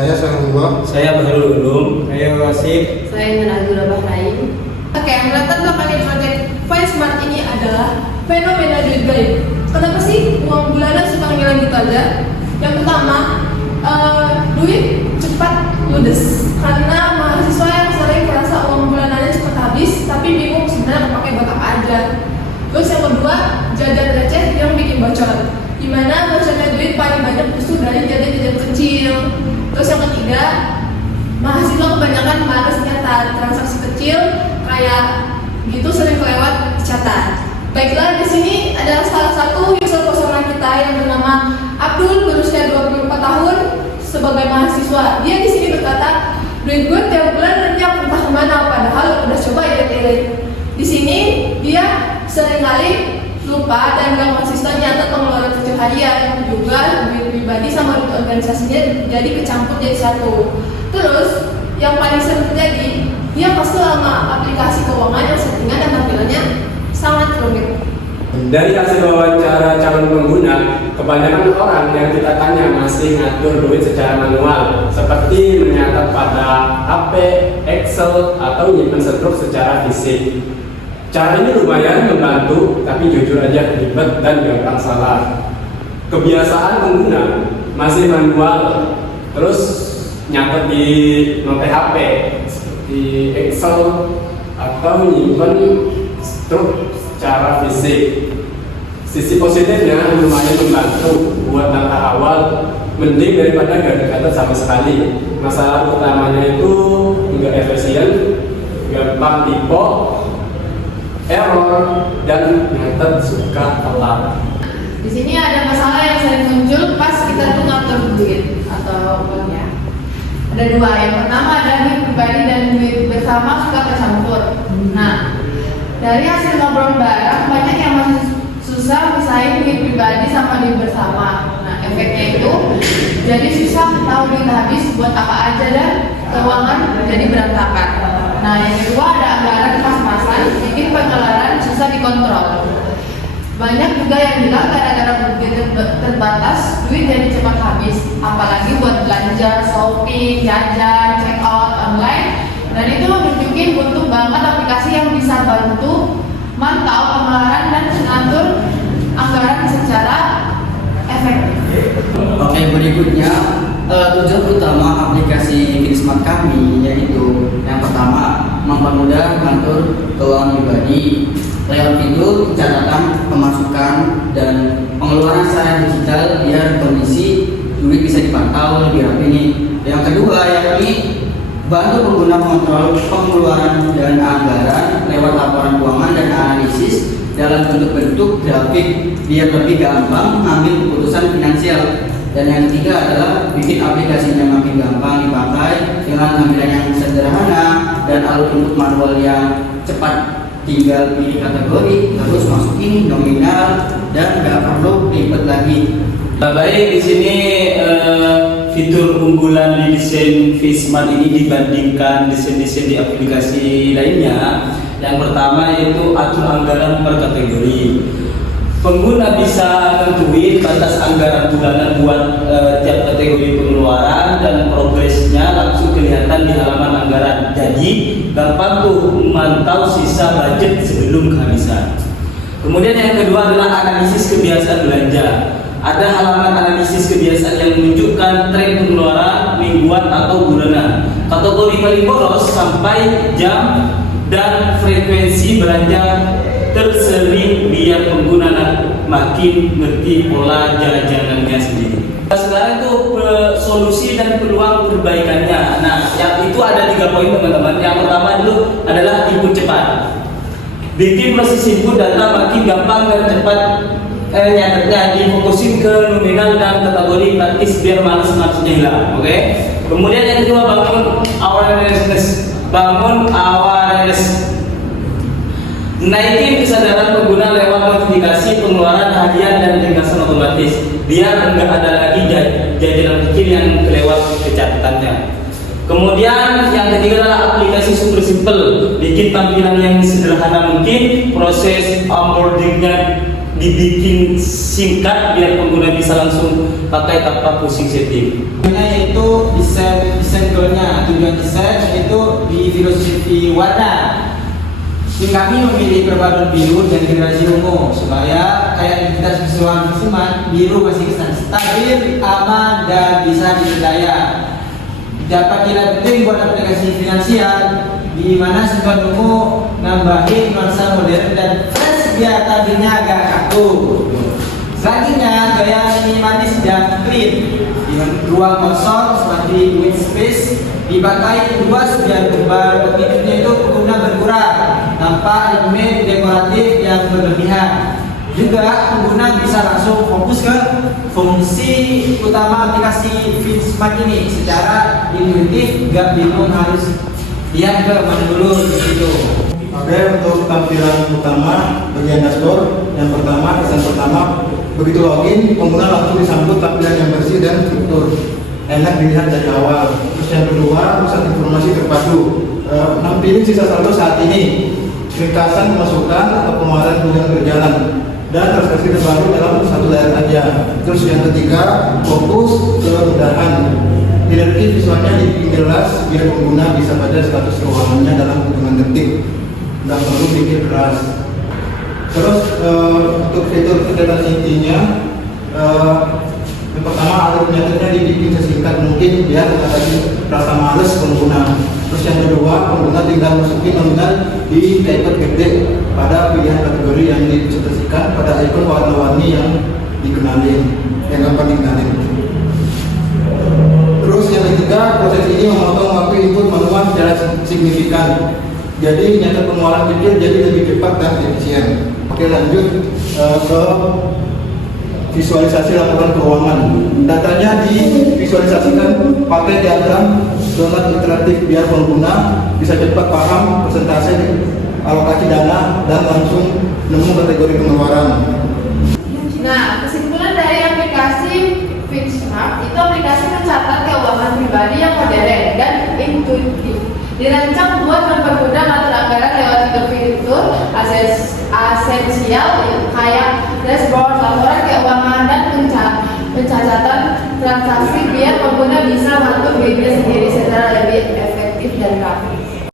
Saya Sarullah. Saya Bahrul Ulum. Saya Wasif. Saya Nazura Bahrain. Oke, yang latar belakang proyek Smart ini adalah fenomena duit gaib. Kenapa sih uang bulanan suka ngilang gitu aja? Yang pertama, duit cepat ludes. Karena mahasiswa yang sering merasa uang bulanannya cepat habis, tapi bingung sebenarnya pakai buat apa aja. Terus yang kedua, jajan receh yang bikin bocor. Dimana bocornya duit paling banyak justru dari jajan-jajan kecil. Terus yang ketiga, mahasiswa kebanyakan males nyatat transaksi kecil kayak gitu, sering kelewat catat. Baiklah, di sini adalah salah satu user personal kita yang bernama Abdul, berusia 24 tahun, sebagai mahasiswa. Dia di sini berkata, duit gue tiap bulan lenyap entah kemana, padahal udah coba irit-irit. Di sini dia seringkali lupa dan gak konsisten nyatet pengeluaran kecil harian, yang juga duit pribadi sama duit organisasinya jadi kecampur jadi satu. Terus yang paling sering terjadi, dia pasti lama aplikasi keuangan yang settingan dan tampilannya sangat rumit. Dari hasil wawancara calon pengguna, kebanyakan orang yang kita tanya masih ngatur duit secara manual, seperti menyatat pada HP, Excel, atau nyimpen stroke secara fisik. Cara ini lumayan membantu, tapi jujur aja ribet dan gampang salah. Kebiasaan pengguna masih manual, terus nyatet di note HP, seperti Excel, atau nyimpen stroke secara fisik. Sisi positifnya lumayan membantu buat langkah awal, mending daripada gak dicatat sama sekali. Masalah utamanya itu nggak efisien, gampang tipe, error, dan nyatet suka telat. Di sini ada masalah yang sering muncul pas kita tuh ngatur duit atau uangnya. Ada dua, yang pertama ada duit pribadi dan duit bersama suka tercampur. Nah, dari hasil ngobrol bareng, banyak yang masih susah misahin duit pribadi sama duit bersama. Nah, efeknya itu jadi susah tahu duit habis buat apa aja dan keuangan jadi berantakan. Nah, yang kedua ada anggaran pas-pasan, bikin pengeluaran susah dikontrol. Banyak juga yang bilang gara-gara budget terbatas, duit jadi cepat habis, apalagi buat belanja, shopping, jajan, check out online. Dan itu nunjukin butuh banget aplikasi yang bisa bantu mantau pengeluaran dan mengatur anggaran secara efektif. Oke, berikutnya tujuan utama aplikasi Smart kami yaitu yang pertama mempermudah mengatur keuangan pribadi lewat fitur catatan pemasukan dan pengeluaran secara digital biar kondisi duit bisa dipantau lebih rapi nih. Yang kedua yakni bantu pengguna mengontrol pengeluaran dan anggaran lewat laporan keuangan dan analisis dalam bentuk-bentuk grafik biar lebih gampang mengambil keputusan finansial. Dan yang ketiga adalah bikin aplikasinya makin gampang dipakai dengan tampilan yang sederhana dan alur input manual yang cepat. Tinggal pilih kategori, terus masukin nominal dan nggak perlu ribet lagi. Baik, di sini fitur unggulan di desain Smart ini dibandingkan desain-desain di aplikasi lainnya. Yang pertama yaitu atur anggaran per kategori. Pengguna bisa tentuin batas anggaran bulanan buat tiap kategori pengeluaran dan progresnya langsung kelihatan di halaman anggaran. Jadi gampang tuh memantau sisa budget sebelum kehabisan. Kemudian yang kedua adalah analisis kebiasaan belanja. Ada halaman analisis kebiasaan yang menunjukkan tren pengeluaran mingguan atau bulanan, kategori paling boros sampai jam dan frekuensi belanja tersering biar pengguna makin ngerti pola jalannya sendiri. Sekarang itu solusi dan peluang perbaikannya. Nah, yang itu ada 3 poin teman-teman. Yang pertama dulu adalah input cepat. Bikin proses input data makin gampang dan cepat. Nyatetnya difokusin ke nominal dan kategori praktis biar malas-malasnya hilang. Oke. Kemudian yang kedua bangun awareness. Naikin kesadaran pengguna lewat notifikasi pengeluaran harian dan ringkasan otomatis biar nggak ada lagi jajanan kecil yang kelewat kecatatannya. Kemudian yang ketiga adalah aplikasi super simple, bikin tampilan yang sederhana mungkin, proses onboardingnya dibikin singkat biar pengguna bisa langsung pakai tanpa pusing setting. Yaitu itu desain goalnya, tujuan desain itu di filosofi warna. Tim kami memilih perpaduan biru dan generasi ungu supaya kayak identitas visual Fisman, biru masih kesan stabil, aman, dan bisa diperdaya. Dapat nilai penting buat aplikasi finansial di mana sentuhan ungu nambahin nuansa modern dan fresh biar tampilnya agak kaku. Selanjutnya gaya minimalis dan clean. Di ruang kosong seperti white space dipakai luas biar beban kognitifnya itu pengguna berkurang, tanpa elemen dekoratif yang berlebihan. Juga pengguna bisa langsung fokus ke fungsi utama aplikasi FinSmart ini secara intuitif, gak bingung harus lihat ke mana dulu gitu. Oke, untuk tampilan utama bagian dashboard, yang pertama, kesan pertama, begitu login, pengguna langsung disambut tampilan yang bersih dan struktur, enak dilihat dari awal. Terus yang kedua, pusat informasi terpadu, nampilin sisa saldo saat ini, ringkasan pemasukan atau pengeluaran bulan berjalan, dan transaksi terbaru dalam satu layar aja. Terus yang ketiga, fokus ke kemudahan, hierarki visualnya dibikin jelas biar pengguna bisa baca status keuangannya dalam hitungan detik, nggak perlu bikin keras. Terus untuk fitur kegiatan intinya, yang pertama alur penyatetnya dibikin sesingkat mungkin biar nggak lagi rasa males pengguna. Terus yang kedua, pengguna tinggal masukin nominal di icon gede pada pilihan kategori yang dipresentasikan pada icon warna-warni yang dikenalin, yang gampang dikenalin. Terus yang ketiga, proses ini memotong waktu input manual secara signifikan. Jadi nyata pengeluaran kecil jadi lebih cepat dan efisien. Oke, lanjut ke visualisasi laporan keuangan. Datanya divisualisasikan pakai diagram donat interaktif biar pengguna bisa cepat paham persentase alokasi dana dan langsung nemu kategori pengeluaran. Nah, kesimpulan dari aplikasi FinSmart itu aplikasi mencatat keuangan pribadi yang modern dan intuitif. Dirancang buat mempermudah ngatur anggaran lewat fitur-fitur esensial kayak dashboard, laporan keuangan, dan pencatatan transaksi biar pengguna bisa ngatur dirinya sendiri secara lebih efektif dan rapi.